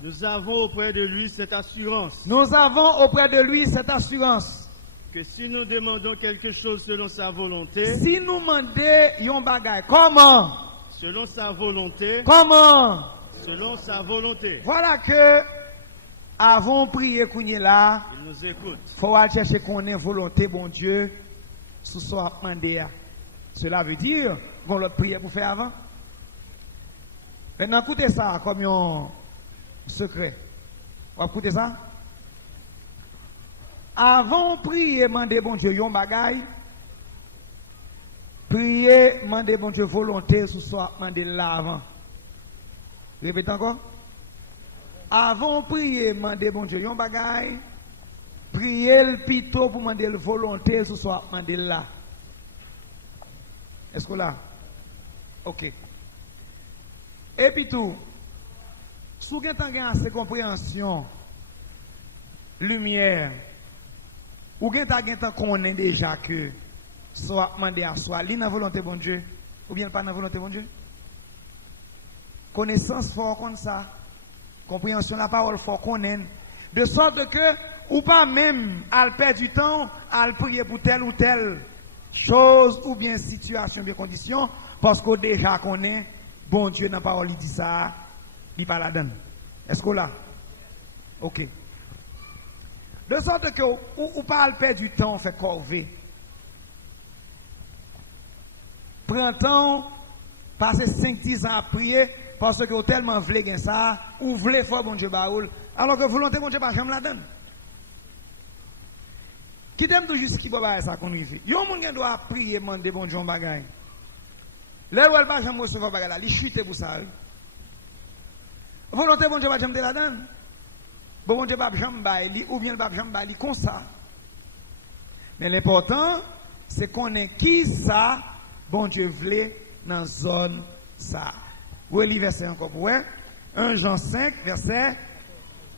Nous avons auprès de lui cette assurance. Nous avons auprès de lui cette assurance. Que si nous demandons quelque chose selon sa volonté. Si nous demandons yon bagay, comment? Selon sa volonté. Comment? Selon sa volonté. Voilà que, avant de prier kounye là, il nous écoute. Faut aller chercher qu'on ait volonté, bon Dieu, sous son demandé. Cela veut dire qu'on l'autre prière pour faire avant. Maintenant, écoutez ça comme un secret. Vous écoutez ça? Avant de prier, demander bon Dieu yon bagay. Prier, demander bon Dieu volonté sous soi, demander l'avant. Répétez encore. Avant de prier, demander bon Dieu yon bagay. Prier le plutôt pour demander volonté sous soi, demander là. Est-ce que là? Ok. Et puis tout, si vous avez assez compréhension, lumière, ou vous avez connaît déjà que soit demandé à soi, l'île dans la volonté de bon Dieu, ou bien pas dans la volonté de bon Dieu? connaissance fort comme ça, compréhension de la parole fort qu'on ait, de sorte que, ou pas même à perdre du temps à prier pour telle ou telle chose, ou bien situation, bien condition, parce qu'on déjà connaît, bon Dieu, dans la parole, il dit ça, il parle là-dedans. Est-ce qu'on l'a? Ok. De sorte que, ou pas à perdre du temps, on fait corvée. Prends temps, passer 5-10 ans à prier, parce que vous tellement voulez ça, ou voulez faire bon Dieu baoul, alors que volonté bon Dieu pas jamais la donne. Qui t'aime toujours ce qui peut faire ça qu'on y fait. Yon moun qui doit prier, demander bon Dieu bagay. Là où elle pas jamais recevoir bagay là, il chute pour ça. Volonté bon Dieu pas jamais la donne. Bon Dieu pas jamais bail, ou bien le pas jamais bail comme ça. Mais l'important, c'est qu'on ait qui ça, bon Dieu voulait dans la zone ça. Vous lisez verset encore pour 1 Jean 5, verset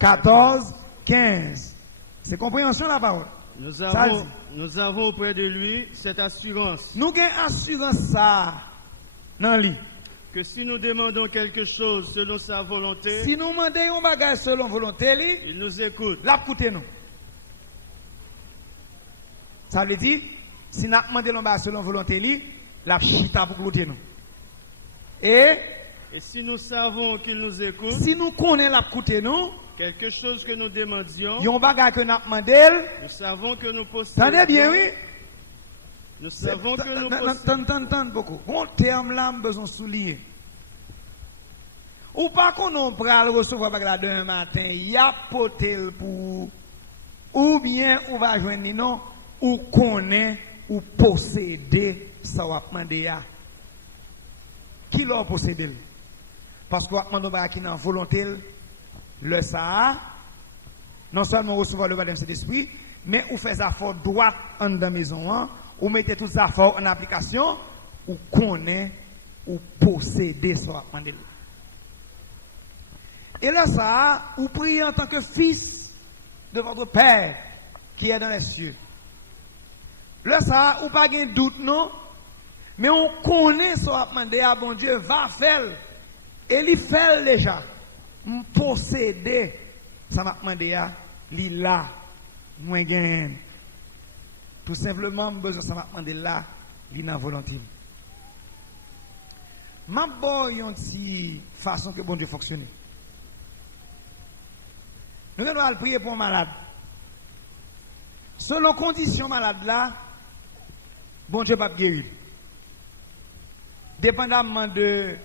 14, 15. C'est compréhension la parole. Nous avons auprès de lui cette assurance. Nous avons assurance ça dans lui. Que si nous demandons quelque chose selon sa volonté, si nous demandons un bagage selon volonté, il nous écoute. L'a écouté nous. Ça veut dire, si nous demandons un bagage selon volonté, l'a chita pour écouter nous. Et si nous savons qu'il nous écoute, si nous connaissons l'a écouté nous, quelque chose que nous demandions, un bagage que nous demandons, nous savons que nous possédons. Attendez bien, oui. Nous savons que nous possédons. Tant beaucoup. Bon terme là, besoin de souligner. Ou pas qu'on en pral recevoir bagage demain matin, y a potel pour ou bien on va joindre non ou connaît ou posséder ça va demander ya. Qui l'a possédé? Parce qu'on va demander bagage qui dans volonté le ça non seulement recevoir le baptême de Saint-Esprit, mais ou fait ça fort droit en dans la maison, ou mettez tout ça fort en application, ou connaît ou posséder ça va demander. Et là, ça, vous priez en tant que fils de votre Père qui est dans les cieux. Là, ça, vous pas de doute, non? Mais on connaît ce qu'on a demandé à bon Dieu, va faire. Et il fait déjà. Posséder, ça m'a demandé à il là, moins gain. Tout simplement, besoin ça m'a demandé là, il n'a volonté. Ma boy, une petite façon que bon Dieu fonctionne. Nous allons prier pour un malade. Selon condition malade là, bon Dieu va guérir. Dépendamment de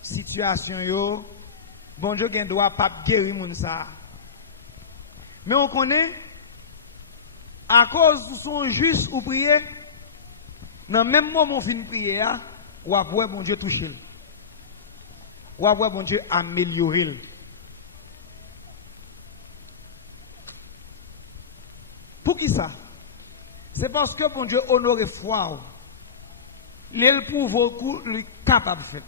situation yo, bon Dieu ne doit pas guérir moun ça. Mais on connaît à cause de son juste ou prier, dans le même moment où on finit de prier, ou à voir bon Dieu toucher. Ou à voir bon Dieu améliorer. Pour qui ça? C'est parce que bon Dieu honore foi. Il pouvoir capable de faire.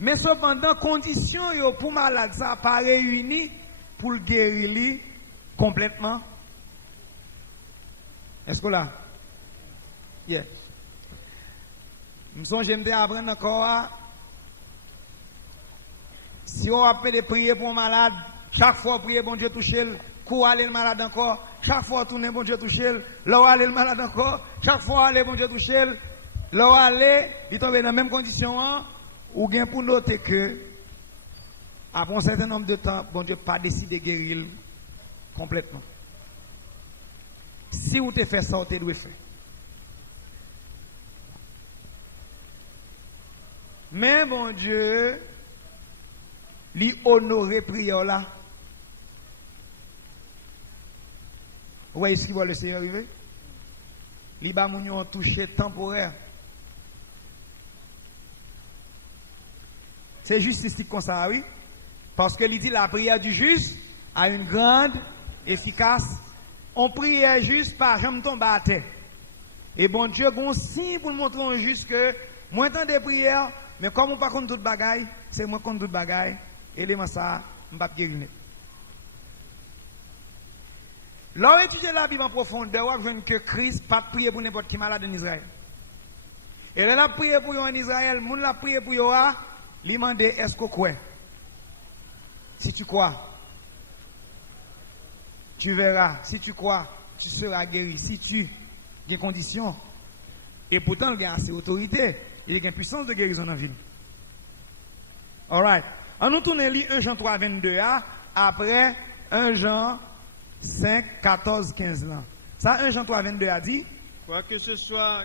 Mais cependant, condition pour malade ça pas réuni pour le guérir complètement. Est-ce que là? Yes. Je me sens j'aime apprendre encore. Si on appelle prier pour un malade, chaque fois prier bon Dieu toucher. Pour aller le malade encore, chaque fois tourner bon Dieu toucher, là aller le malade encore, chaque fois aller bon Dieu toucher, là aller, il tombe dans la même condition, ou bien pour noter que, après un certain nombre de temps, bon Dieu pas décidé de guérir complètement. Si vous te faites ça, vous te devez faire. Mais bon Dieu, lui honorer prière là. Vous voyez ce qui va le Seigneur arriver? Les bamounions ont touché temporaire. C'est justistique comme ça, oui. Parce que il dit la prière du juste a une grande efficace. On prie juste par jamais tomber à terre. Et bon Dieu, bon signe pour nous montrer juste que moi tant de prières, mais comme on pas contre toute bagaille, c'est moi contre toute bagaille. Et les ça, on va guérir. Là, étudier la Bible en profondeur, on voit que Christ n'a pas prié pour n'importe qui malade en Israël. Et là, il a prié pour eux en Israël, le monde l'a prié pour eux, Il demande est-ce qu'on croit? Si tu crois, tu verras. Si tu crois, tu seras guéri. Si tu as des conditions, et pourtant il a assez d'autorité, il a une puissance de guérison dans la vie. All right. On nous tourne lire 1 Jean 3, 22 après 1 Jean 5, 14, 15 là. Ça, 1 Jean 3, 22 a dit, quoi que ce soit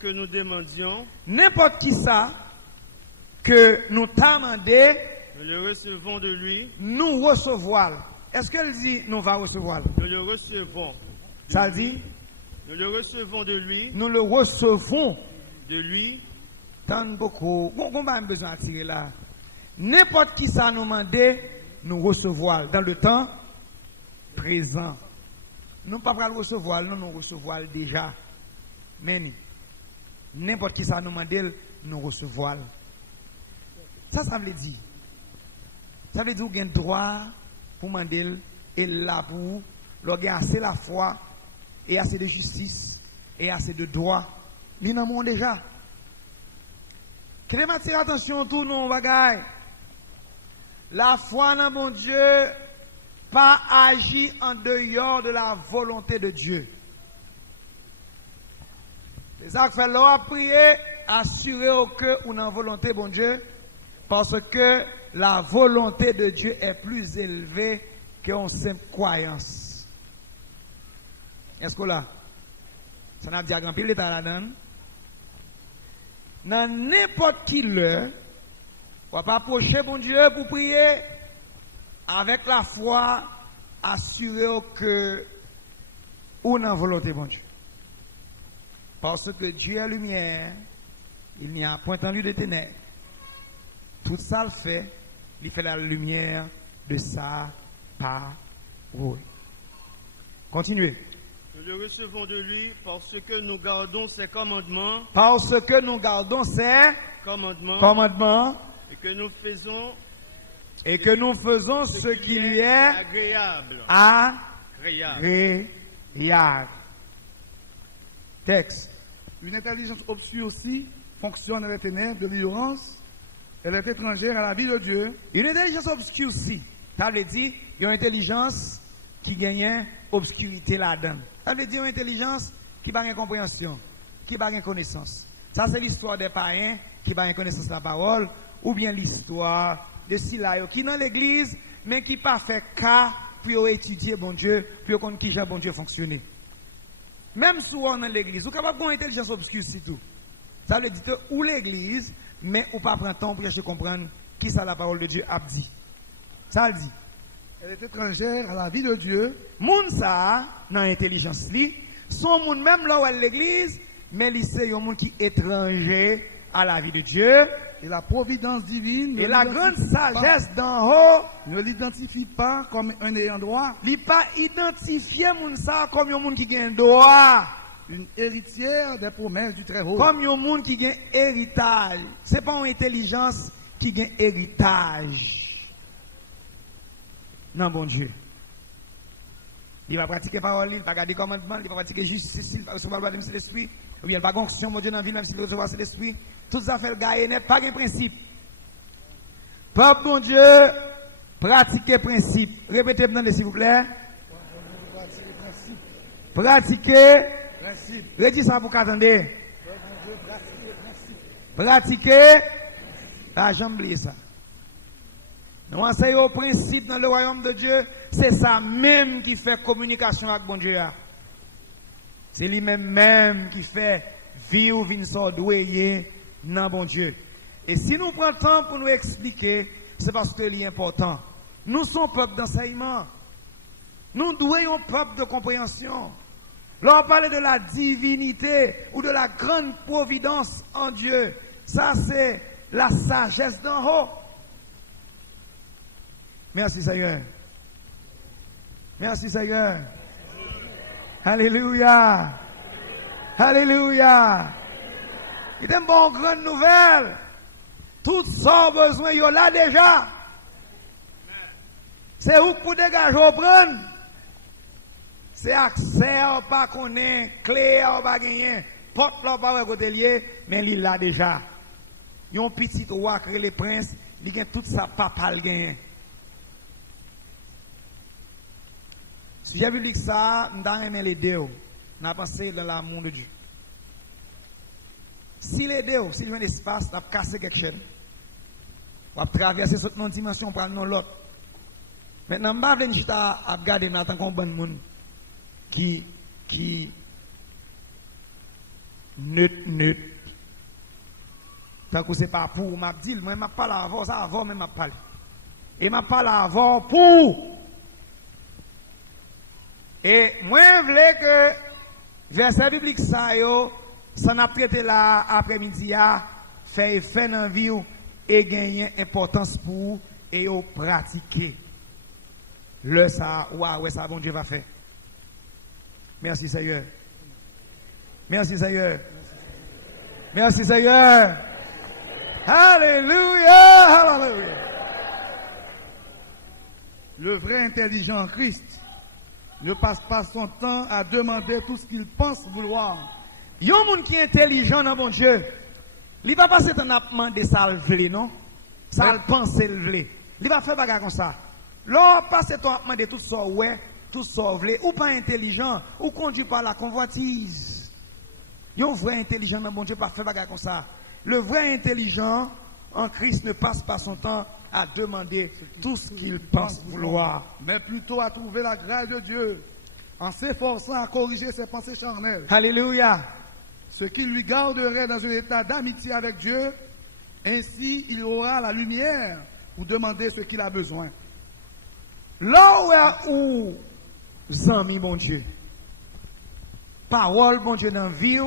que nous demandions, n'importe qui ça que nous t'a demandé, nous le recevons de lui. nous recevons. Est-ce qu'elle dit nous va recevoir? Nous le recevons. Ça dit, Nous le recevons de lui. nous le recevons. De lui. Tant beaucoup. On va besoin d'attirer là. N'importe qui ça nous demande, nous recevons dans le temps présent. Nous ne pouvons pas le recevoir, nous recevons déjà. Mais n'importe qui ça nous demande, nous recevons. Ça veut dire. Ça veut dire qu'il y a un droit pour demander et là pour il y a assez la foi et assez de justice et assez de droit. Mais nous avons déjà. Qu'est-ce que m'attire attention tout non bagaille. La foi dans mon Dieu pas agit en dehors de la volonté de Dieu. C'est ça que fait l'on prier, assurer au cœur ou dans la volonté bon Dieu, parce que la volonté de Dieu est plus élevée qu'une simple croyance. Est-ce que là, ça n'a pas dit pile l'état là-dedans? Dans n'importe qui l'heure, on va pas approcher bon Dieu pour prier avec la foi, assurer que ou dans la volonté bon Dieu. Parce que Dieu est lumière, il n'y a point en lui de ténèbres. Tout ça le fait, il fait la lumière de sa parole. Continuez. Nous le recevons de lui parce que nous gardons ses commandements. Parce que nous gardons ses commandements et que nous faisons ce qui lui est agréable. Agréable. Texte. Une intelligence obscure aussi fonctionne dans les ténèbres de l'ignorance. Elle est étrangère à la vie de Dieu. Une intelligence obscure aussi. Ça veut dire il y a une intelligence qui gagne obscurité là-dedans. Ça veut dire une intelligence qui n'a pas de compréhension, qui n'a pas de connaissance. Ça c'est l'histoire des païens qui n'a pas de connaissance de la parole, ou bien l'histoire de Silayo qui dans l'église, mais qui n'a pas fait cas pour étudier bon Dieu, pour comprendre qui bon Dieu fonctionner. Même si on est dans l'église, vous êtes capable d'avoir une intelligence obscure si tout. Ça veut dire que ou l'église, mais ou pas prendre temps pour chercher comprendre qui ça la parole de Dieu a dit. Ça le dit. Elle est étrangère à la vie de Dieu. Moun ça, dans l'intelligence li, son moun même là où est l'église, mais c'est un monde qui est étranger à la vie de Dieu. Et la providence divine Et la grande sagesse d'en haut ne l'identifie pas comme un ayant droit, li pas identifié moun ça comme un monde qui gagne droit, une héritière des promesses du Très-Haut. comme un monde qui gagne héritage. C'est pas une intelligence qui gagne héritage. Non, bon Dieu. Il va pratiquer parole, il va garder commandement, il va pratiquer justice, il va recevoir le baptême de l'esprit, ou bien il va fonction mon Dieu dans la vie, même s'il recevoir l'esprit. Tout ça fait le gars n'est pas un principe. Peuple bon Dieu, pratiquer principe. Répétez-moi s'il vous plaît. Pratiquer Principe. Redis ça pour qu'attendez. Pratiquer. La jambe oublier ça. Nous enseignons au principe dans le royaume de Dieu. C'est ça même qui fait communication avec bon Dieu. C'est lui-même qui fait vivre une sorte doué dans bon Dieu. Et si nous prenons le temps pour nous expliquer, c'est parce que c'est important. Nous sommes peuple d'enseignement. Nous devons un peuple de compréhension. Là, on parle de la divinité ou de la grande providence en Dieu. Ça, c'est la sagesse d'en haut. Merci Seigneur. Merci Seigneur. Alléluia. Alléluia. Il y a une bonne grande nouvelle. Tout ça besoin, il y a là déjà. C'est où pour dégager au prendre. C'est accès à pas connaître, clé à pas gagner, porte là pas côté lié, mais il là déjà. yon petit roi que les princes, il gagne tout ça papa le gagne. Si j'ai vu ça, m'dan aimé les deux. N'a pensé dans l'amour de Dieu. Si les deux, si un espace, n'a cassé quelque chose. On va traverser cette non dimension pour aller dans l'autre. Maintenant, je vais venir à regarder dans tant qu'on bon monde qui neutre. Tant que c'est pas pour m'a dit, moi m'a pas avant ça avant même m'a parlé. Et m'a pas avant pour. Et moi je voulais que verset biblique ça yo ça n'a prêté là après-midi a fait effet dans vie et gagner importance pour et yo pratiquer. Le ça ouais ça bon Dieu va faire. Merci Seigneur. Merci Seigneur. Merci Seigneur. Alléluia, alléluia. Le vrai intelligent en Christ ne passe pas son temps à demander tout ce qu'il pense vouloir. Il y a un monde qui est intelligent dans bon Dieu. Il ne va pas passer temps à demander ça le vle, non? Ça le pense le vle. Il va faire bagarre comme ça. Là, passe temps à demander tout ça, ouais, tout ça vle. Ou pas intelligent, ou conduit par la convoitise. Il y a un vrai intelligent dans bon Dieu, pas faire bagarre comme ça. Le vrai intelligent en Christ ne passe pas son temps à demander tout ce qu'il pense vouloir, mais plutôt à trouver la grâce de Dieu en s'efforçant à corriger ses pensées charnelles. Alléluia. Ce qui lui garderait dans un état d'amitié avec Dieu, ainsi il aura la lumière pour demander ce qu'il a besoin. Là où amis bon Dieu, parole bon Dieu dans la vie,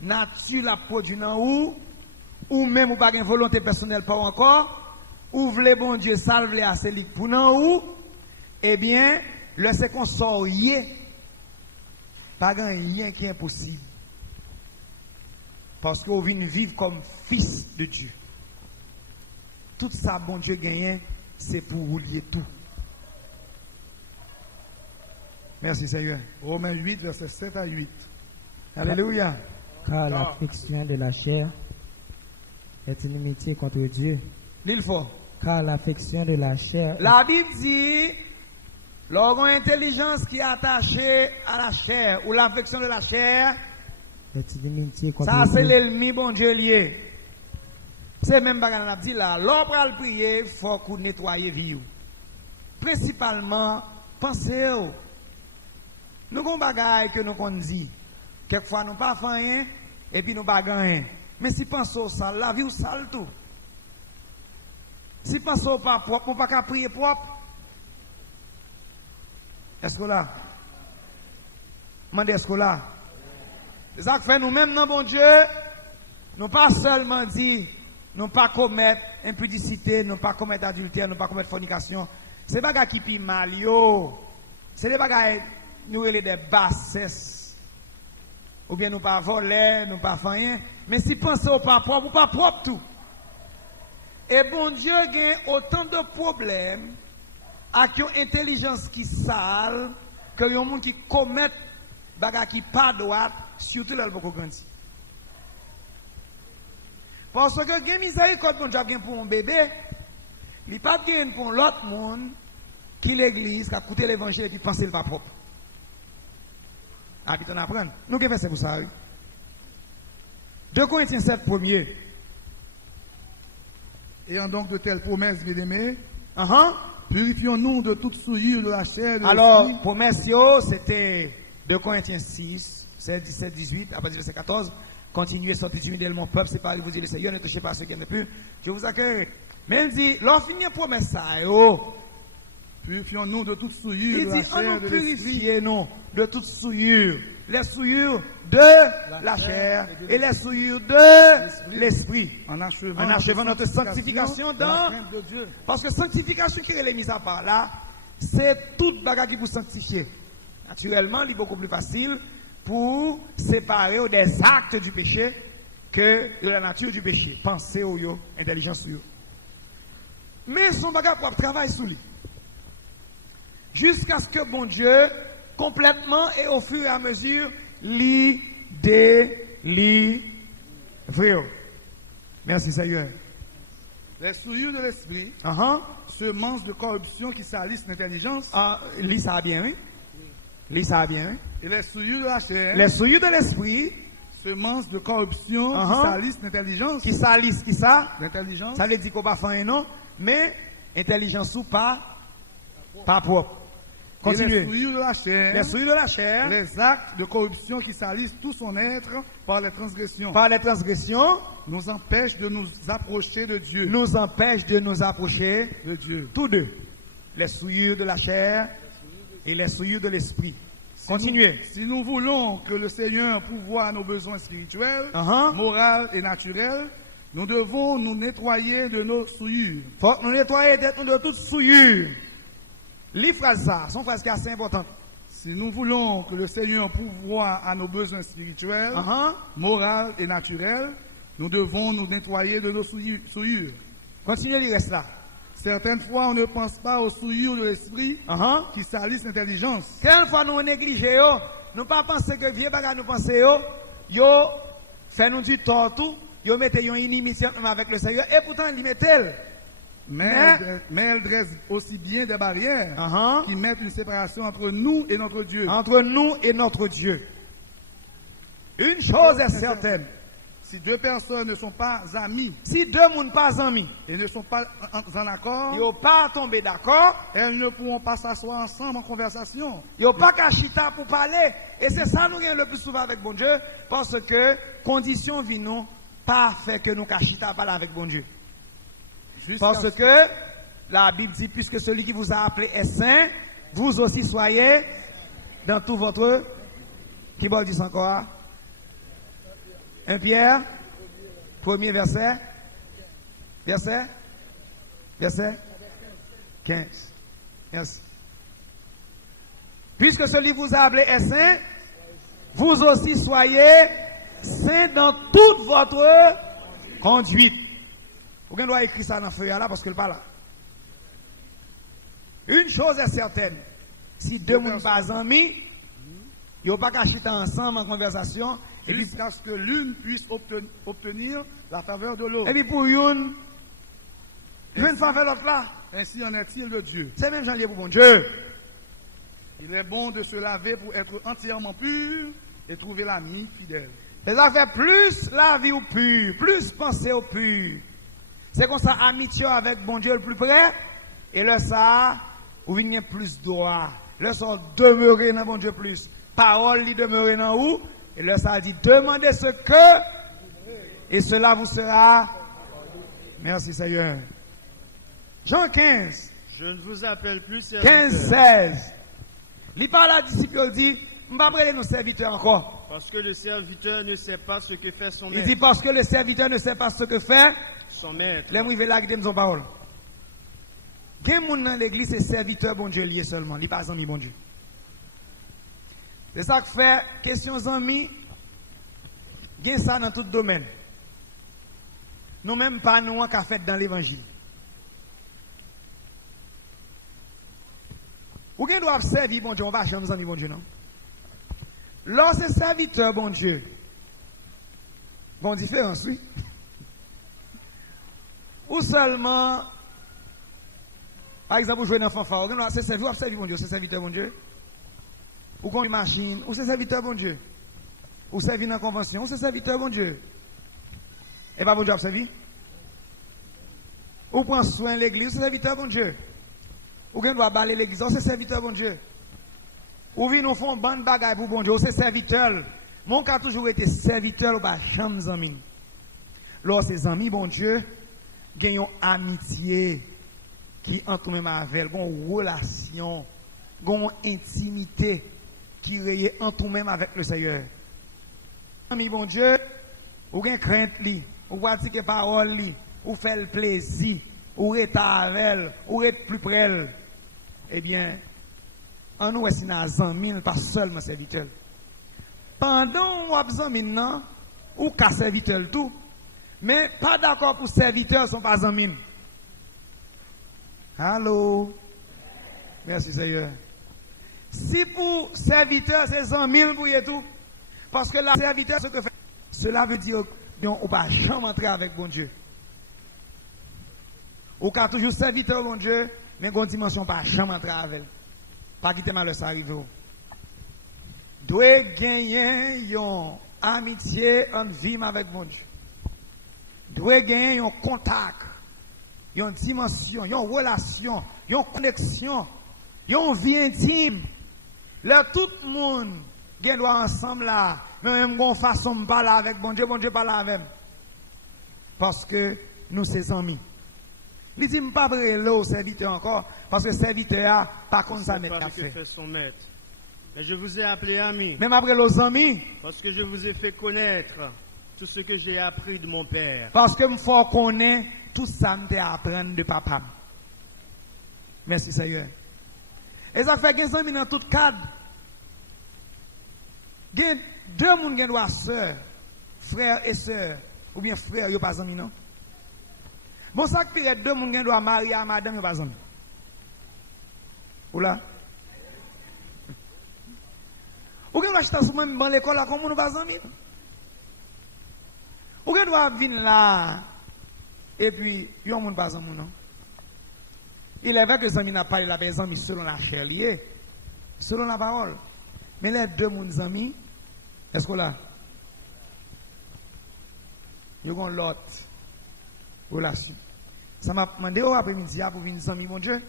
nature la produit dans ou même ou pas une volonté personnelle pas encore, ou voulez bon Dieu salve les assez pour nan ou, eh bien, le c'est qu'on sort yé, pas rien qui est impossible. Parce qu'on vient vivre comme fils de Dieu. Tout ça, bon Dieu gagne, c'est pour rouler tout. Merci Seigneur. Romains 8, versets 7 à 8. Alléluia. Car l'affection de la chair est une inimitié contre Dieu. L'île fort. Car l'affection de la chair. La Bible dit, l'intelligence qui est attachée à la chair, ou l'affection de la chair, est une inimitié contre ça Dieu. c'est l'ennemi bon Dieu lié. C'est même bagarre la dit là, l'homme pour le prier, il faut qu'on nettoie vie. Principalement, pensez au. Nous avons des bagages que nous dit. Quelquefois nous pas fait rien et puis nous pas rien. Mais si pensez au sale, la vie ou sale tout. Si pensez au pas propre, on pas qu'à prier propre. Est-ce que là? Mandez est-ce que là? C'est ça que fait nous-mêmes dans bon Dieu. Nous pas seulement dit, nous pas commettre impudicité, nous pas commettre adultère, nous pas commettre fornication. C'est des bagages qui piment mal, yo. C'est des bagages, nous avons des bassesses. Ou bien nous pas voler, nous pas faire rien. Mais si pensez au pas propre, ou pas propre tout. Et bon Dieu a autant de problèmes avec une intelligence qui sale que les gens qui commettent des bagages qui pas droit, surtout là, beaucoup grandi. Parce que les miséricorde bon Dieu pour un bébé, il n'y a pas de pour l'autre monde qui l'église, qui a écouté l'évangile et qui pense qu'il va propre. Habitons apprendre. Nous qui faisons pour ça. 2 Corinthiens 7, premier. Ayant donc de telles promesses, bien-aimés, Uh-huh. purifions-nous de toute souillure de la chair. Alors, promesse, c'était 2 Corinthiens 6, 17, 18, à partir du verset 14. Continuez, sortez du milieu de mon peuple, séparez vous, dit le Seigneur, ne touchez pas à ce qui n'est plus. Je vous accueille. Mais il dit, lorsqu'il finit promesse, ça, purifions-nous de toute souillure il de la dit, on chair nous de purifie, nous, de toute souillure. Les souillures de la chair et les souillures de l'esprit. En achevant notre sanctification dans la crainte de Dieu. Parce que sanctification qui est mise à part là, c'est toute bagarre qui vous sanctifier. Naturellement, il est beaucoup plus facile pour séparer des actes du péché que de la nature du péché. Pensez au yo, intelligence au yo. Mais son bagarre pour travailler sous lui. Jusqu'à ce que bon Dieu, complètement et au fur et à mesure, délivre. Merci Seigneur. Les souillures de l'esprit, Uh-huh. semences de corruption qui salissent l'intelligence, Ah, lis ça bien, oui. Lis ça bien, oui. et les souillures de la chair, Les souillures de l'esprit semences de corruption Uh-huh. qui salissent l'intelligence, qui salissent, qui ça? l'intelligence, Ça veut dire qu'on va faire un non, mais intelligence ou pas propre. et les Continuez. souillures de la chair, Les souillures de la chair, les actes de corruption qui salissent tout son être par les transgressions, par les transgressions, nous empêchent de nous approcher de Dieu. nous empêchent de nous approcher, De Dieu. tous deux. Les souillures de la chair et les souillures de l'esprit. Continuez. Si nous voulons que le Seigneur pourvoie à nos besoins spirituels, Uh-huh. moraux et naturels, nous devons nous nettoyer de nos souillures. Faut que nous nettoyer tête de toute souillure. Lis phrase ça, son phrase qui est assez importante. Si nous voulons que le Seigneur pourvoie à nos besoins spirituels, Uh-huh. moraux et naturels, nous devons nous nettoyer de nos souillures. Continuez, il reste là. Certaines fois, on ne pense pas aux souillures de l'esprit Uh-huh. qui salissent l'intelligence. Quelquefois nous négligeons, yo, nous pas penser que vieux bagage nous penser yo fait nous du tort tout, yo mettez une inimitié avec le Seigneur et pourtant il mettait. Mais elle dresse aussi bien des barrières Uh-huh. qui mettent une séparation entre nous et notre Dieu. Entre nous et notre Dieu. Une chose est certaine, Si deux personnes ne sont pas amies si deux monde pas amis, et ne sont pas en accord, yo pas tombé d'accord, elles ne pourront pas s'asseoir ensemble en conversation. yo pas kachita pour parler et c'est ça nous gagnons le plus souvent avec bon Dieu parce que condition vient nous pas fait que nous kachita parler avec bon Dieu. Jusqu'à Parce ce- que la Bible dit, puisque celui qui vous a appelé est saint, vous aussi soyez dans tout votre... Qui va dire encore? 1 Pierre, premier verset. Verset 15. Merci. Puisque celui qui vous a appelé est saint, vous aussi soyez saint dans toute votre conduite. Vous doit écrire ça dans le feuille là parce que le pas là. Une chose est certaine, si deux personnes pas amis, ils n'ont pas qu'à chiter ensemble en conversation, et puis, Jusqu'à ce que l'une puisse obtenir la faveur de l'autre. et puis pour une faveur l'autre là, Ainsi en est-il de Dieu. c'est même Jean-Lié pour bon Dieu. Il est bon de se laver pour être entièrement pur et trouver l'ami fidèle. Les affaires plus la vie au pur, plus penser au pur. C'est comme ça, amitié avec bon Dieu le plus près, et là ça, ou venir plus droit. Là ça, demeurer dans bon Dieu plus. Parole lui demeurer dans où? Et là ça dit, demandez ce que, et cela vous sera. Merci Seigneur. Jean 15, Je ne vous appelle plus 15, serviteur, 16. Il parle à disciple, il dit, je ne vais pas appeler nos serviteurs encore. parce que le serviteur ne sait pas ce que fait son Il maître. dit parce que le serviteur ne sait pas ce que fait. Son maître. Les mouillés là qui disent parole. Quel monde dans l'église c'est serviteur bon Dieu lié seulement, il n'est pas ami bon Dieu. C'est ça que fait question amis, gain ça dans tout domaine. Nous même pas nous en fait dans l'évangile. Ou bien doivent servir bon Dieu, on va jamais amis bon Dieu non. Lorsque c'est serviteur bon Dieu, bon différence oui. Ou seulement, par exemple, vous jouez dans fanfare, c'est serviteur bon Dieu, c'est serviteur bon Dieu. Ou qu'on une machine, ou c'est serviteur bon Dieu. Ou servir dans la convention, ou c'est serviteur bon Dieu. Et pas bon Dieu à servir. Ou prend soin de l'église, c'est serviteur bon Dieu. Ou qu'on doit balayer l'église, c'est serviteur bon Dieu. Ou vient nous font une bande bagaille pour bon Dieu, c'est serviteur. Mon cas a toujours été serviteur, ou pas jamais amis. Lorsque ces amis, bon Dieu, gagnent une amitié qui entre même avec, une relation, une intimité qui est entre même avec le Seigneur. Ami bon Dieu, ou gagne crainte li, ou pratiquer parole li, ou faire le plaisir, ou être avec, ou être plus près elle. Eh bien, en nous c'est dans amis, pas seulement serviteur. Pendant ou besoin maintenant, ou qu'à serviteur tout. Mais pas d'accord pour serviteurs, sont pas amis. Allô? Merci Seigneur. Si pour serviteurs, c'est 100 000 pour y tout, parce que la serviteur, ce que fait, cela veut dire Donc, on ne peut pas jamais entrer avec bon Dieu. On peut toujours serviteur bon Dieu, mais une dimension pas jamais entrer avec elle. Pas quitter malheur ça arrive. Doit gagner une amitié en vie avec bon Dieu. Doit gagner un contact, une dimension, une relation, une connexion, une vie intime. Là, tout le monde doit ensemble là, même une façon de parler avec bon Dieu parle avec nous. Parce que nous sommes amis. Il dit, je ne pas le serviteur encore, parce que le serviteur a pas comme ça n'est pas fait. Que fait son maître. Mais je vous ai appelé ami. Même après les amis. Parce que je vous ai fait connaître tout ce que j'ai appris de mon père. Parce que il faut connaître tout ça que je apprendre de papa. Merci Seigneur. Et ça fait 15 amis dans tout cadre. Il y a deux personnes qui doivent sœurs, frères et sœurs, ou bien frères, ils ne sont pas amis, non? Bon, ça fait deux personnes qui doivent marier à madame, ils ne sont pas amis. Ou là? Ou bien acheter ça même dans l'école, comme nous ne sommes pas amis. Ou bien doivent venir là, et puis, ils ne sont pas amis, non? Il est vrai que les amis n'ont pas les amis selon la chair liée, selon la parole. Mais les deux mon amis, est-ce que là, ils ont l'autre relation. Ça m'a demandé au après-midi pour venir les amis, mon Dieu.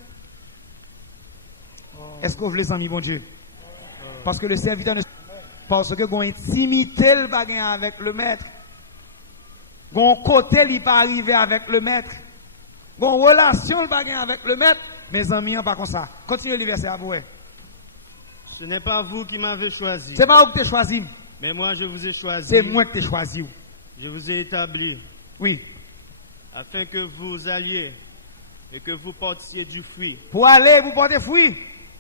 Est-ce que vous voulez les amis, mon Dieu? Parce que le serviteur ne. Parce que vous intimité le bagage avec le maître. Vous côté, il pas arriver avec le maître. Vous relation le bagage avec le maître. Mes amis, pas comme ça. Continuez le verset à vous. Ce n'est pas vous qui m'avez choisi. C'est pas vous qui t'ai choisi. Mais moi, je vous ai choisi. C'est moi qui t'ai choisi. Je vous ai établi. Oui. Afin que vous alliez et que vous portiez du fruit. Pour aller, vous portez fruit.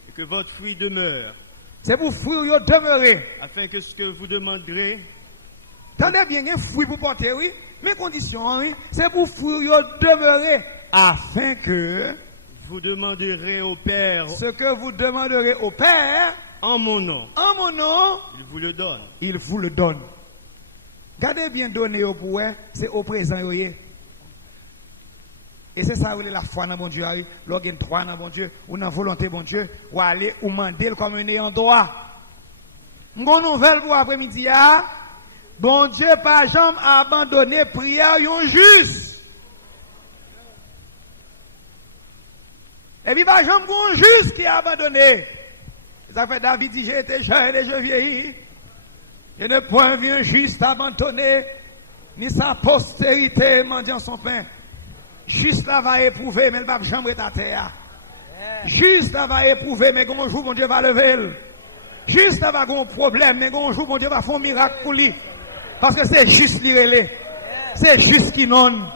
Et que votre fruit demeure. C'est pour fruit vous demeurer. Afin que ce que vous demanderez. Tendez bien, il y a fruit pour porter, oui. Mes conditions, oui. C'est pour fruit vous demeurer. Afin que. Vous demanderez au Père. Ce que vous demanderez au Père. En mon nom. En mon nom. Il vous le donne. Il vous le donne. Gardez bien donner au pouvoir, c'est au présent. Et c'est ça où la foi dans bon Dieu, l'organe droit dans bon Dieu, ou dans volonté bon Dieu, ou aller ou demander comme un ayant droit. Une nouvelle pour après-midi, bon Dieu pas jamais abandonné prière yon juste. Et puis pas jamais un juste qui a abandonné. Ça fait David dit, j'ai été jeune et je vieillis. Je ne point vu un juste abandonné, ni sa postérité mendiant son pain. Juste là va éprouver, mais il va jamais être à terre. Juste là va éprouver, mais un jour, mon Dieu va lever. Juste là va avoir un problème, mais un jour, mon Dieu va faire un miracle pour lui. Parce que c'est juste lui relais. C'est juste qui non.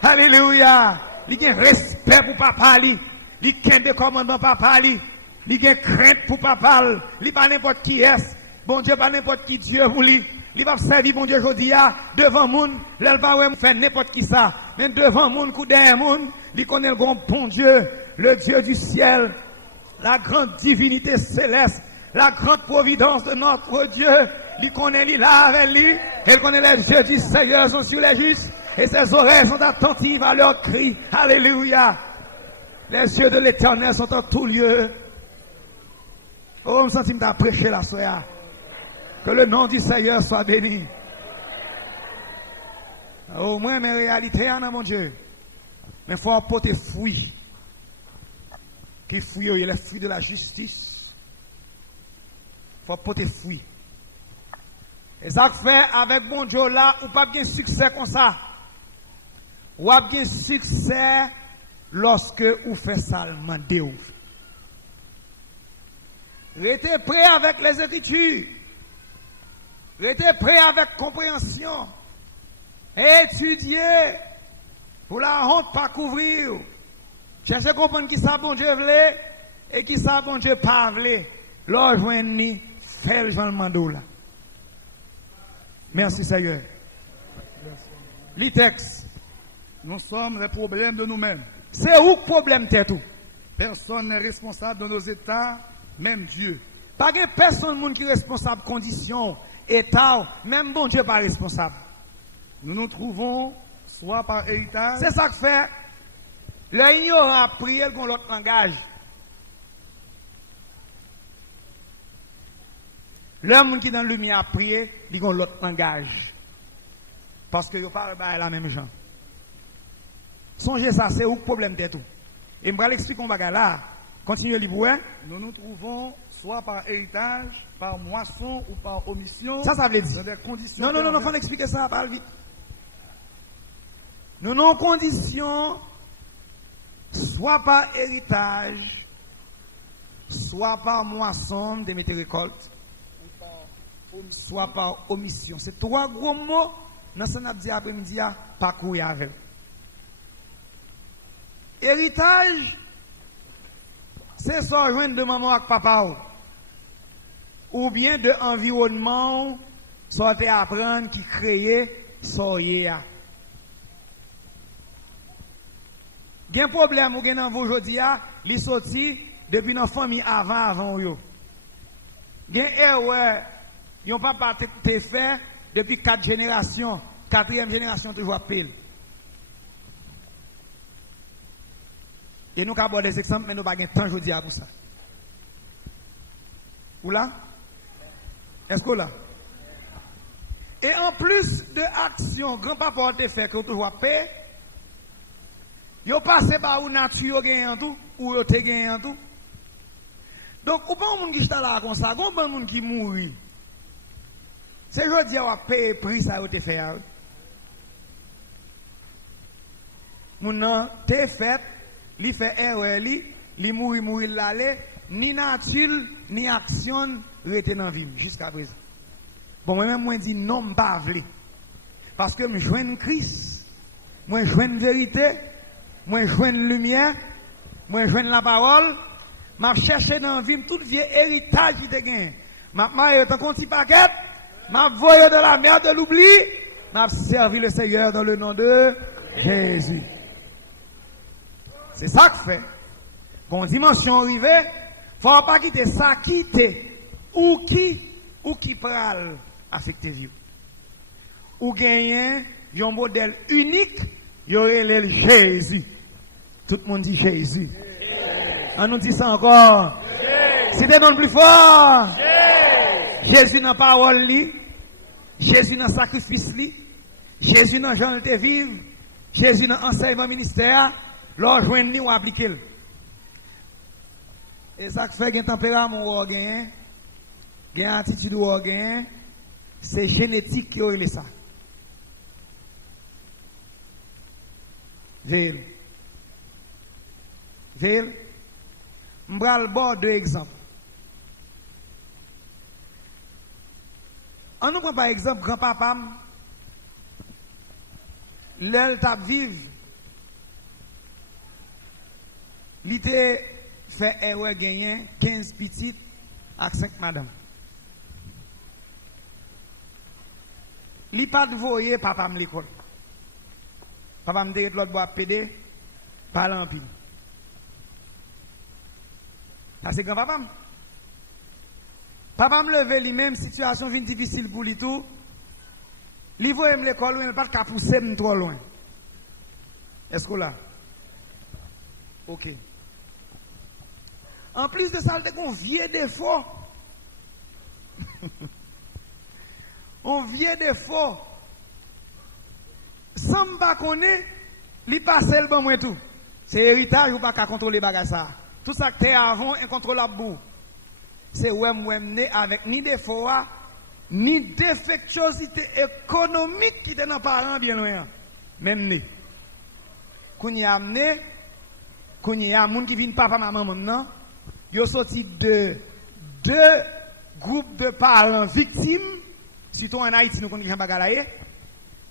Alléluia. Il a un respect pour papa, il a des commandements papa, il a crainte pour papa, il pas n'importe qui est. Bon Dieu, pas n'importe qui Dieu pour lui. Il va servir, bon Dieu, aujourd'hui, devant le monde, il va faire n'importe qui ça. Mais devant le monde, derrière le monde, il connaît le grand bon Dieu, le Dieu du ciel, la grande divinité céleste, la grande providence de notre Dieu. Il connaît, il là avec lui. Il connaît les yeux du Seigneur sont sur les justes. Et ses oreilles sont attentives à leurs cris. Alléluia. Les yeux de l'Éternel sont en tout lieu. Oh, je me sens que tu prêché la soya. Que le nom du Seigneur soit béni. Au moins, mes réalités, mon Dieu. Mais il faut apporter fruit. Qui fruit, il y a les fruits de la justice. Il faut apporter fruit. Et ça fait avec mon Dieu là, ou pas bien succès comme ça. Ou pas bien succès lorsque vous faites ça, demandez. Restez prêt avec les Écritures. Restez prêt avec compréhension. Étudiez pour la honte pas couvrir. Cherchez à comprendre qui ça bon Dieu voulait et qui ça bon Dieu pas voulait. L'or joindre fait le Jean Mando là. Merci Seigneur. Les textes. Nous sommes les problèmes de nous-mêmes. C'est où le problème t'es tout? Personne n'est responsable de nos états, même Dieu. Pas de personne qui est responsable de conditions, état, même bon Dieu pas responsable. nous nous trouvons soit par héritage, C'est ça que fait. L'ignorant a prié qu'on l'autre langage. L'homme qui est dans le lumière a prié, il a l'autre langage. Parce que il parle la même gens. Songez ça, c'est où le problème de tout. Et je vais l'expliquer on va là. Continuez libre. nous nous trouvons soit par héritage, par moisson ou par omission. Ça veut dire. Dans des conditions. Non, faut expliquer ça, parle vite. Nous avons conditions, soit par héritage, soit par moisson de mettre récolte, soit par omission. C'est trois gros mots dans ce qu'on a dit après-midi, pas courir avec. Héritage, c'est ça joindre de maman avec papa. Ou bien de environnement, soit apprendre qui crée, soyez. Il y a un problème ou dans vos aujourd'hui, il sorti depuis nos familles avant yo. Il y a un erreur, yon papa te fait depuis 4 générations, 4e génération toujours pile. Et nous avons des exemples, mais nous n'avons pas de temps aujourd'hui pour ça. Ou là? Est-ce que là? Et en plus de actions, grand-papa te fait que toujours paix, yo passé par ou nature gagne tout ou yo te gagne tout. Donc ou pas un monde qui está là comme ça, gon bon monde qui mouri. C'est jodi a payer prix ça yo te fait. Moun nan te fait, li fait erreur li mouri l'aller, ni nature ni action rete dans vie jusqu'à présent. Bon moi-même moi dit non m'pa vle. Parce que me joindre Christ, moi joindre vérité, moi joindre lumière, moi joindre la parole, m'a cherché dans vie tout vieux héritage qui te gagne. M'a marié tant qu'on petit paquet, m'a voyé de la mer de l'oubli, m'a servi le Seigneur dans le nom de Jésus. C'est ça que fait. Bon dimension arrivée, faut pas quitter ça, quitter ou qui pral affecter vie. Ou gagner un modèle unique, il y aurait le Jésus. Tout le monde dit Jésus. On nous dit ça encore. C'est des noms plus forts. Jésus dans la parole, Jésus dans le sacrifice, Jésus dans Jean de vivre, Jésus dans l'enseignement ministère, l'on joindre ou appliquer. Et ça fait qu'il y a un tempérament ou il y a une attitude ou c'est génétique qui a ça. Veille. Je vais le bord deux exemples. On nous prend par exemple grand-papa, l'elle t'a vive, il était fait erreur gagner 15 petites avec 5 madame. Il n'a pas de voyer papa à l'école. Papa me dit l'autre bois pédé, parle en pile. Ça c'est grand-papa. Papa me lever lui-même, situation vient difficile pour lui tout. Il voit l'école, il n'a pas qu'à pousser trop loin. Est-ce que là? Ok. En plus de ça, il y a un vieux défaut. Un vieux défaut. Sans me pas connaître, il passe le bon moins tout. C'est héritage ou pas qu'à contrôler bagage ça. Tout ça que tu as avant, incontrôlable. C'est ouais né avec ni défaut, ni défectuosité économique qui était dans les parents bien loin. Même né. Quand il y a amené, quand il y a des gens qui viennent papa, maman maintenant, ils sont sortis de 2 groupes de parents victimes. Surtout en Haïti, nous connaissons bagalaye.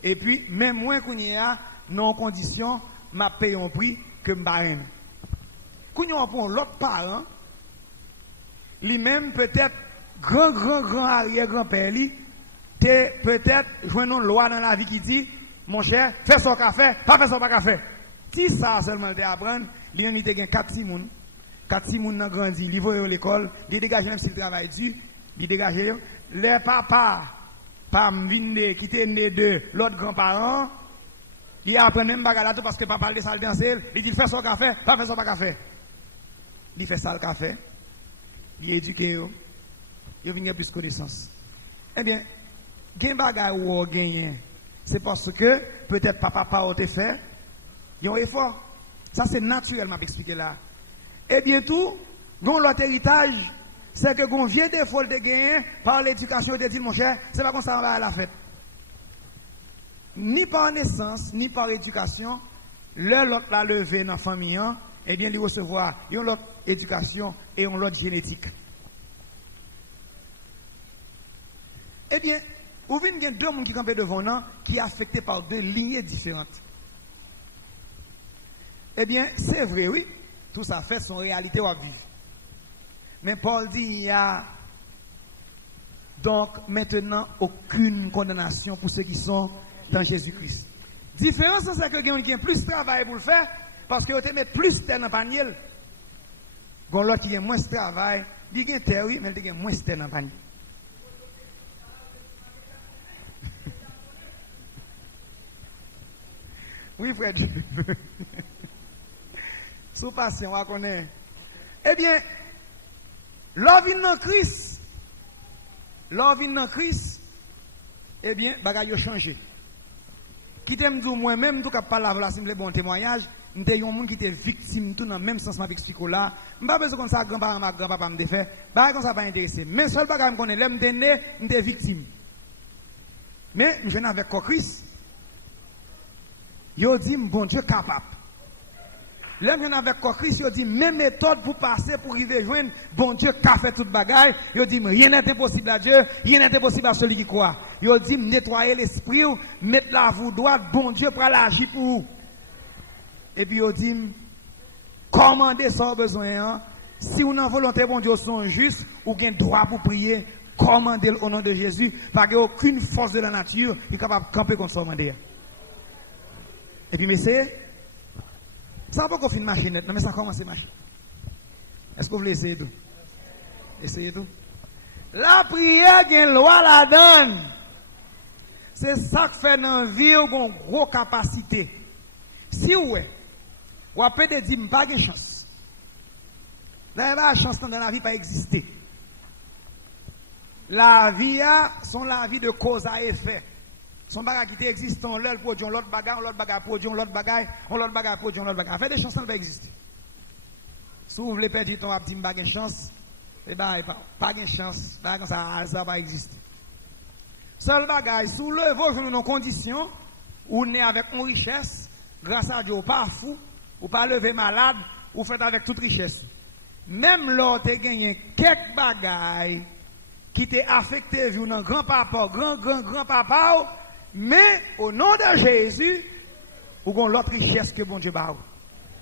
Et puis, même moins qu'on y a, non condition, m'a payé un prix que m'barène. Quand on prend l'autre parent, lui-même peut-être grand arrière-grand-père, peut-être joindre une loi dans la vie qui dit, mon cher, fais son café, pas faire son café. Si ça seulement te apprendre, lui-même il te gagne 4 simouns. 4 simouns n'a grandi, il va à l'école, il dégage même s'il travaille dur, il dégage les papas pas venir quitter né de l'autre grand-parent, il apprend même bagarre tout parce que papa le sale danser, il dit fais son café, pas faire son café. Il fait ça le café. Il éduque, il vient plus connaissance. Eh bien, gain bagarre ou gagner, c'est parce que peut-être papa pas te fait, il y a un effort. Ça c'est naturel, m'a expliqué là. Et bien tout, dans l'autre héritage, c'est que qu'on vient des folles de gagner par l'éducation de dire mon cher, c'est pas comme ça on va à la fête. Ni par naissance, ni par éducation, l'autre l'a levé dans la famille, et bien il recevoir une autre éducation et une autre génétique. Eh bien, vous voyez qu'il y a deux personnes qui campent devant nous qui sont affectés par deux lignées différentes. Eh bien, c'est vrai, oui, tout ça fait son réalité à vivre. Mais Paul dit il y a donc maintenant aucune condamnation pour ceux qui sont dans Jésus-Christ. Différence, c'est que quelqu'un qui a plus de travail pour le faire parce que vous mettez plus de terre dans le panier. L'autre qui a moins de travail, il a terre, oui, mais il a moins de terre dans le panier. Oui, frère. Sous patient, on connaît. Eh bien, l'envie dans Christ, eh bien, bagaille a changé. Qui t'aime dire moi-même, tout cas pas la voilà, c'est un bon témoignage. M'était un monde qui était victime tout dans le même sens m'a expliqué là. M'pas besoin comme ça grand-parent ma grand-papa me défait. Bah comme ça pas intéressé. Mais seul bagage me connaît, l'aime né, m'était victime. Mais je viens avec Christ. Yo dit bon Dieu capable. L'homme vient avec Christ, il dit même méthode pour passer pour arriver joindre bon Dieu qui a fait toute bagaille. Il dit rien n'est impossible à Dieu, rien n'est impossible à celui qui croit. Il dit nettoyer l'esprit, mettre la voie droite, bon Dieu pour agir pour vous. Et puis il dit commandez sans besoin. Hein? Si vous avez volonté bon Dieu sont justes, ou avez droit pour prier, commandez au nom de Jésus, parce qu'il n'y a aucune force de la nature qui est capable de camper contre ce demander. Et puis messieurs, ça va pas qu'on finisse machine, mais ça commence à marcher. Est-ce que vous voulez essayer tout? Essayez tout. La prière, il y a une loi là-dedans. C'est ça qui fait dans la vie, une grosse capacité. Si vous avez dit, pas de chance. La chance dans la vie pas exister. La vie, sont la vie de cause à effet. Son bagage qui existe, on l'autre produit, on l'autre bagage, on l'autre bagage produit, on l'autre bagage, on l'autre bagage produit, on l'autre bagage. Fait des chances, ça ne va exister. Si vous voulez perdre ton petit bagage de chance, eh bien, pas de chance, ça ne va exister. Seul bagage, si vous levez dans conditions où vous êtes avec une richesse, grâce à Dieu, vous pas fou, vous pas lever malade, vous faites avec toute richesse. Même l'autre vous avez gagné quelques bagages qui t'ont affecté, vous dans grand-papa, grand-papa, mais au nom de Jésus, vous avez l'autre richesse que bon Dieu a.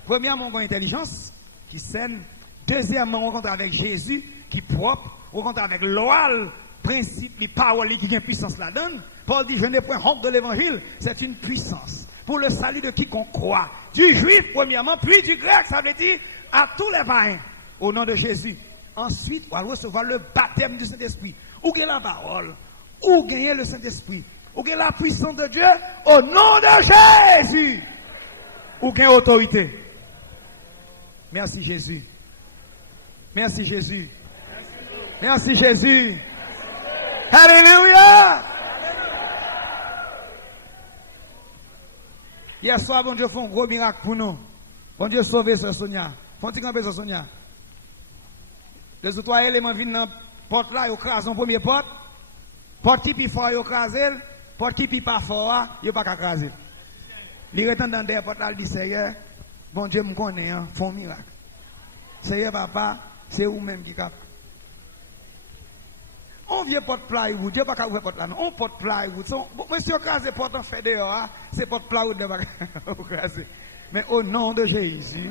Premièrement, vous avez intelligence qui saine. Deuxièmement, vous rencontrez avec Jésus qui est propre. Vous rencontrez avec l'oral, principe, les paroles qui ont puissance là-dedans. Paul dit, je n'ai point honte de l'évangile. C'est une puissance pour le salut de quiconque croit. Du juif, premièrement, puis du grec, ça veut dire à tous les païens. Au nom de Jésus. Ensuite, on va recevoir le baptême du Saint-Esprit. Ou gagnez la parole, ou gagnez le Saint-Esprit. Ou gagnez la puissance de Dieu au nom de Jésus. Ou gagnez autorité. Merci Jésus. Merci Jésus. Merci Jésus. Alléluia. Hier soir, bon Dieu fait un gros miracle pour nous. Bon Dieu sauve ce Sonia. Faut-il camper ce Sonia? Les autres éléments viennent dans la porte là, ils crasent en première porte. Porte qui est fort, ils crasent. Porte qui est pas fort, ils ne pas craser. Les retendent dans la porte là, ils disent Seigneur, bon Dieu me connaît, font un miracle. Seigneur papa, c'est vous-même qui cap. On vient porte plywood, Dieu pas qu'à ouvrir porte là, non. On porte plywood. Monsieur crase porte en fait dehors, c'est porte plywood de craser. Mais au nom de Jésus.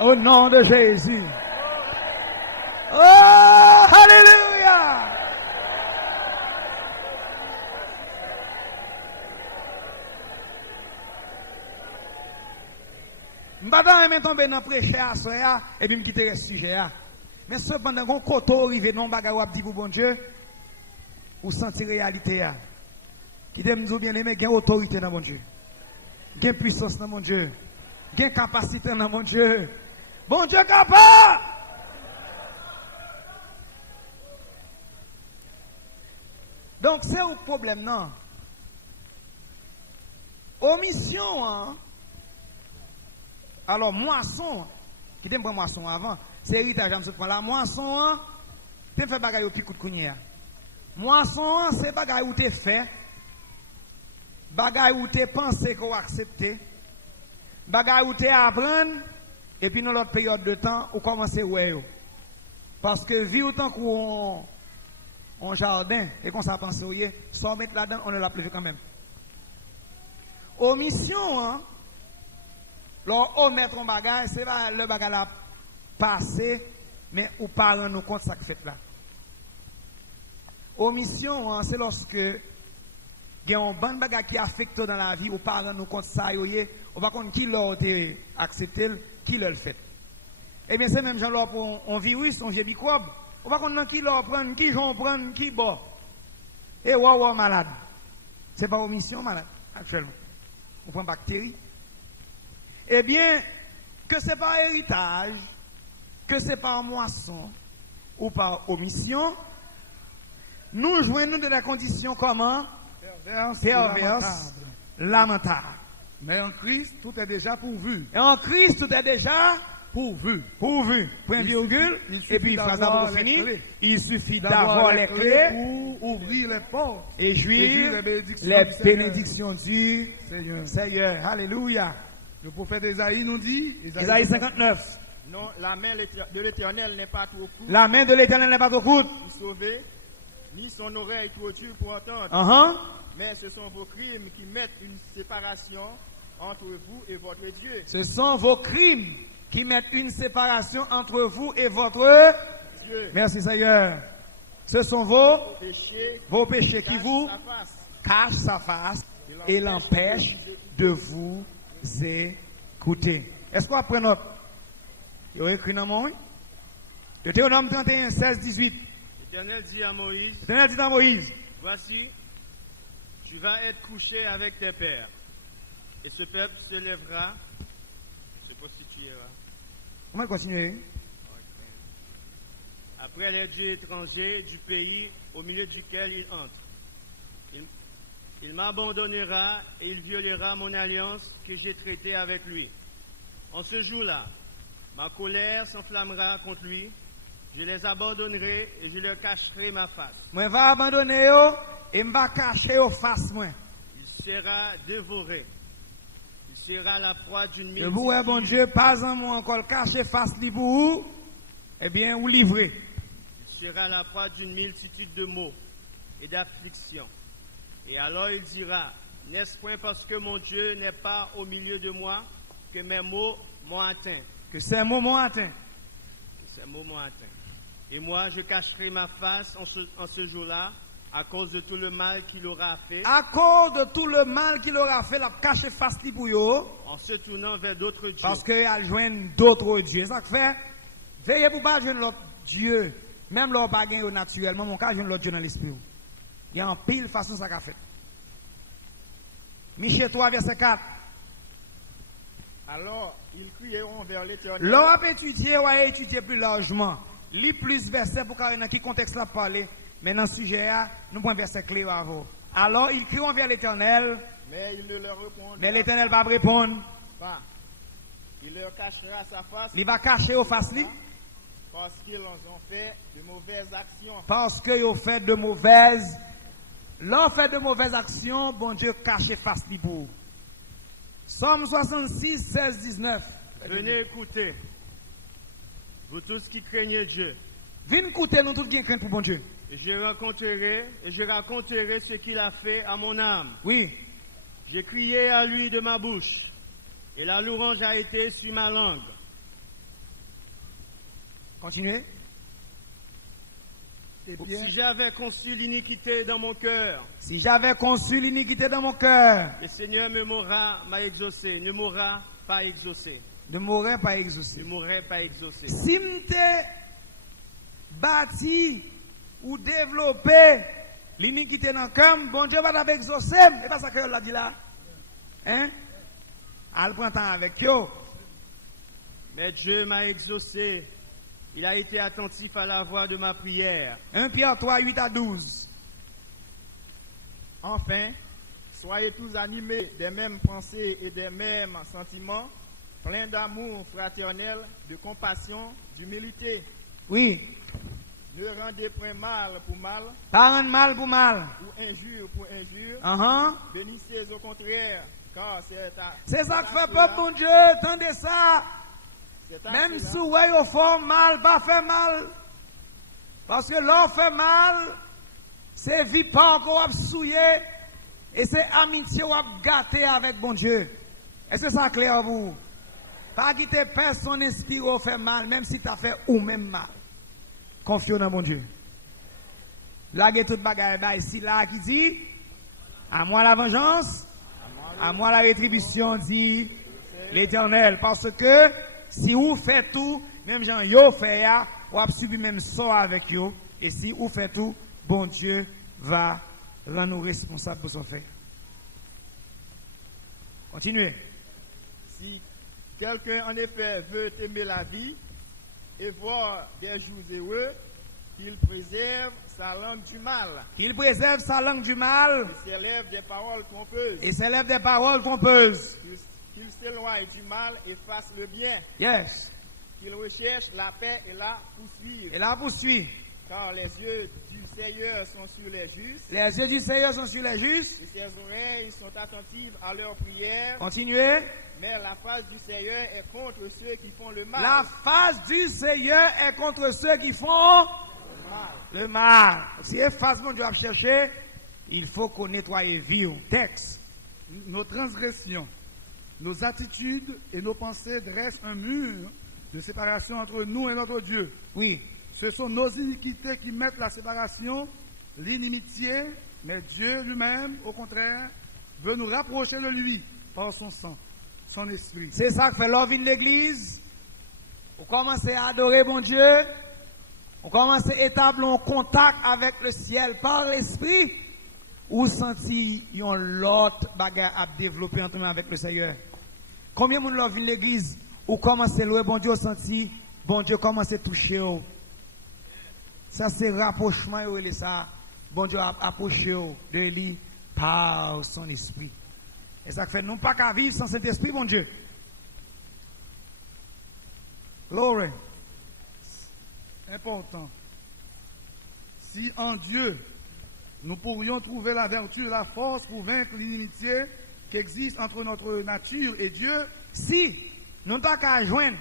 Au nom de Jésus. Oh, alléluia. Madame est tombé dans le prêcher à soya et puis me quitter le sujet. Mais cependant, quand on arrive dans le bagage dit pour bon Dieu, ou sentir réalité là. Qui t'aime dire bien aimé, il y a autorité dans mon Dieu. Il y a puissance dans mon Dieu. Il y a capacité dans mon Dieu. Bon Dieu capable. Donc c'est un problème non. Omission hein. Alors moisson qui t'aime prendre moisson avant, c'est héritage j'aime prendre la moisson hein. Tu fais bagaille au picout de kounya. Moisson hein, c'est bagaille où tu fait. Bagaille où tu pensé qu'on accepter. Bagaille où tu apprendre et puis dans l'autre période de temps ou commencer ouais. Parce que vie autant qu'on en jardin et qu'on s'en pense sans mettre là-dedans, on ne l'a plus quand même. Omission, hein, on met un bagage, c'est pas le bagage là passé, mais ou pas rendre compte de ça que fait là. Omission, hein, c'est lorsque il y a un bon bagage qui affecte dans la vie, ou pas rendre compte de ça, on va compte qui l'a accepté, qui l'a fait. Eh bien, c'est même genre pour un virus, un microbe. On va comprendre qui l'a prendre, qui j'en prend, qui bon. Et waouh malade. C'est pas omission malade actuellement. On prend bactéries. Eh bien, que c'est par héritage, que c'est par moisson ou par omission, nous jouons dans des conditions comment? Perverses, lamentables. Mais en Christ, tout est déjà pourvu. Et en Christ, tout est déjà Pourvu. Pourvu. Point virgule. Et puis, phrase pour finir. Il suffit d'avoir les clés pour ouvrir les portes et jouir les bénédictions du Seigneur. Alléluia. Le prophète Isaïe nous dit, Isaïe 59. Non, la main de l'Éternel n'est pas trop courte La main de l'Éternel n'est pas trop courte pour sauver, ni son oreille trop dure pour entendre. Mais ce sont vos crimes qui mettent une séparation entre vous et votre Dieu. Ce sont vos crimes qui mettent une séparation entre vous et votre Dieu. Merci Seigneur. Ce sont vos péchés qui vous cachent sa face et l'empêchent de vous écouter. Est-ce qu'on va prendre note? Il y a écrit dans mon Deutéronome 31, 16, 18. L'Éternel dit à Moïse, voici, tu vas être couché avec tes pères, et ce peuple se lèvera, se prostituera. On va continuer. Après les dieux étrangers du pays au milieu duquel il entre. Il m'abandonnera et il violera mon alliance que j'ai traitée avec lui. En ce jour-là, ma colère s'enflammera contre lui. Je les abandonnerai et je leur cacherai ma face. Moi va abandonner eux et je vais cacher aux faces moi. Il sera dévoré. Il sera la proie d'une multitude. Je vous bon Dieu, pas en moi encore cacher face li pour eh bien ou livrer. Il sera la proie d'une multitude de maux et d'afflictions. Et alors il dira, n'est-ce point parce que mon Dieu n'est pas au milieu de moi que mes mots m'ont atteint? Que ces mots m'ont atteint. Que ces mots m'ont atteint. Et moi, je cacherai ma face en ce jour-là à cause de tout le mal qu'il aura fait. À cause de tout le mal qu'il aura fait, la cacher face li pour yo. En se tournant vers d'autres dieux. Parce qu'il a joint d'autres dieux. Ça fait, veillez pour pas joindre l'autre Dieu. Même leur baguette naturellement, mon cas, joindre l'autre Dieu dans l'esprit. Il y a un pile façon ça qu'a fait. Michée 3, verset 4. Alors, ils crieront vers l'Éternel. L'on a étudié, ou a étudié plus largement. Lis plus verset pour carrément dans quel contexte là parler. Mais dans le sujet, nous prenons verset clé avant. Alors, ils crieront vers l'Éternel. Mais il ne leur répond mais l'Éternel va répondre. Pas. Il leur cachera sa face. Il va cacher aux faces. Parce qu'ils ont fait de mauvaises actions. Parce qu'ils ont fait de mauvaises. L'on fait de mauvaises actions, bon Dieu cache face li pour. Somme 66, 16, 19. Venez écouter, vous tous qui craignez Dieu. Venez écouter, nous tous qui craignent pour bon Dieu. Et je raconterai ce qu'il a fait à mon âme. Oui. J'ai crié à lui de ma bouche, et la louange a été sur ma langue. Continuez. Si j'avais conçu l'iniquité dans mon cœur, si j'avais conçu l'iniquité dans mon cœur, le Seigneur m'a exaucé, ne m'aura pas exaucé. Ne m'aurait pas exaucé. Ne m'aurait pas exaucé. Si m'te bâti ou développé l'iniquité dans le cœur, bon Dieu va t'avoir exaucé. C'est pas ça que l'a dit là. Hein? Elle prend temps avec eux. Mais Dieu m'a exaucé. Il a été attentif à la voix de ma prière. 1 Pierre 3, 8 à 12. Enfin, soyez tous animés des mêmes pensées et des mêmes sentiments, pleins d'amour fraternel, de compassion, d'humilité. Oui. Ne rendez point mal pour mal, Pas rendre mal pour mal. ou injure pour injure. Bénissez au contraire, car C'est ça que fait peuple, bon Dieu. Tendez ça. Même si vous voyez au fond mal, pas fait mal. Parce que l'on fait mal, c'est vie pas encore souillé. Et c'est amitié ou gâté avec bon Dieu. Est-ce que ça clair pour vous? Pas quitter personne inspiré ou fait mal, même si tu as fait ou même mal. Confions dans mon Dieu. Là, il y a toute bagaille ici, là, qui dit, à moi la vengeance, à moi la rétribution, dit l'Éternel. Parce que si vous faites tout, même gens yo fait, vous avez subi même ça avec vous. Et si vous faites tout, bon Dieu va rendre nous responsables pour son fait. Continuez. Si quelqu'un en effet veut aimer la vie et voir des jours heureux, qu'il préserve sa langue du mal. Qu'il préserve sa langue du mal. Et s'élève des paroles trompeuses. Et s'élève des paroles trompeuses. Qu'il s'éloigne du mal et fasse le bien. Yes. Qu'il recherche la paix et la poursuive. Et la poursuit. Car les yeux du Seigneur sont sur les justes. Les yeux du Seigneur sont sur les justes. Et ses oreilles sont attentives à leurs prières. Continuez. Mais la face du Seigneur est contre ceux qui font le mal. La face du Seigneur est contre ceux qui font le mal. Si est face mon Dieu à chercher, il faut qu'on nettoie vie. Texte. Nos transgressions, nos attitudes et nos pensées dressent un mur de séparation entre nous et notre Dieu. Oui. Ce sont nos iniquités qui mettent la séparation, l'inimitié, mais Dieu lui-même, au contraire, veut nous rapprocher de lui par son sang, son esprit. C'est ça que fait l'envie de l'église. On commence à adorer bon Dieu. On commence à établir un contact avec le ciel par l'esprit. Ou senti yon l'autre bagarre à développer entre nous avec le Seigneur. Combien de gens viennent l'église ou commence à louer bon Dieu senti, bon Dieu commence à toucher. Ça c'est rapprochement et ça. Bon Dieu a approché de lui par son esprit. Et ça fait non pas qu'à vivre sans cet esprit, bon Dieu. Glory. Important. Si en Dieu, nous pourrions trouver la vertu et la force pour vaincre l'inimitié qui existe entre notre nature et Dieu, si nous n'avons qu'à joindre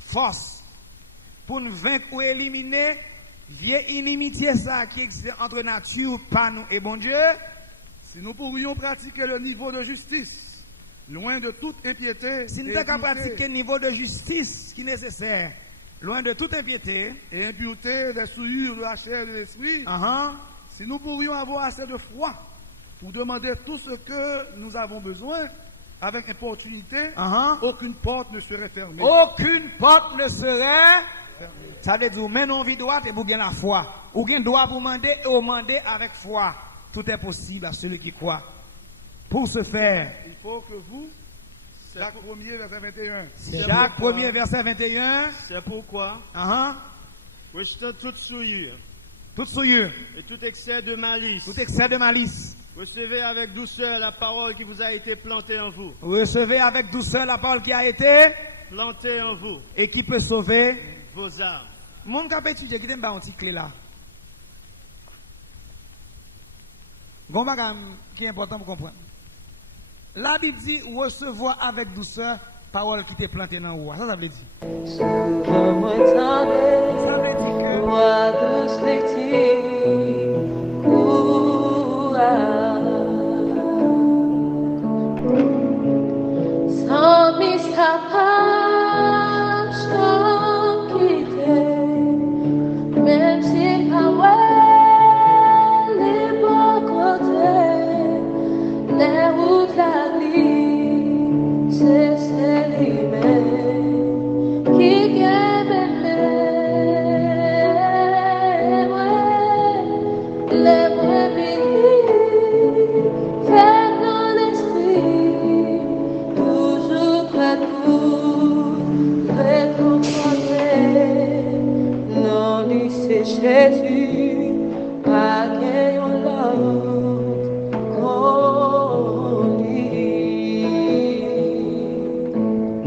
force pour nous vaincre ou éliminer vieille inimitié ça qui existe entre nature, pas nous et bon Dieu, si nous pourrions pratiquer le niveau de justice, loin de toute impiété, si nous n'avons qu'à pratiquer le niveau de justice qui est nécessaire, loin de toute impiété et impureté des souillures de la chair et de l'esprit, si nous pourrions avoir assez de foi pour demander tout ce que nous avons besoin, avec importunité, aucune porte ne serait fermée. Aucune porte ne serait fermée. Ça veut dire, mais non vie droite et vous gagner la foi. Ou gagnez droit pour demander et vous demander avec foi. Tout est possible à celui qui croit. Pour ce faire, il faut que vous, Jacques 1er, verset 21. Jacques 1er, verset 21. C'est pourquoi, rejetez toute souillure, toute souillure, et tout excès de malice. tout excès de malice. Recevez avec douceur la parole qui vous a été plantée en vous. Recevez avec douceur la parole qui a été Plantée en vous. Et qui peut sauver vos âmes. Mon capitaine, qui t'aime un petit clé là. Bon bagage qui est important pour comprendre. La Bible dit recevoir avec douceur parole qui t'est plantée dans vous. Ça veut dire. Ça veut dire Let Jésus, I can your love.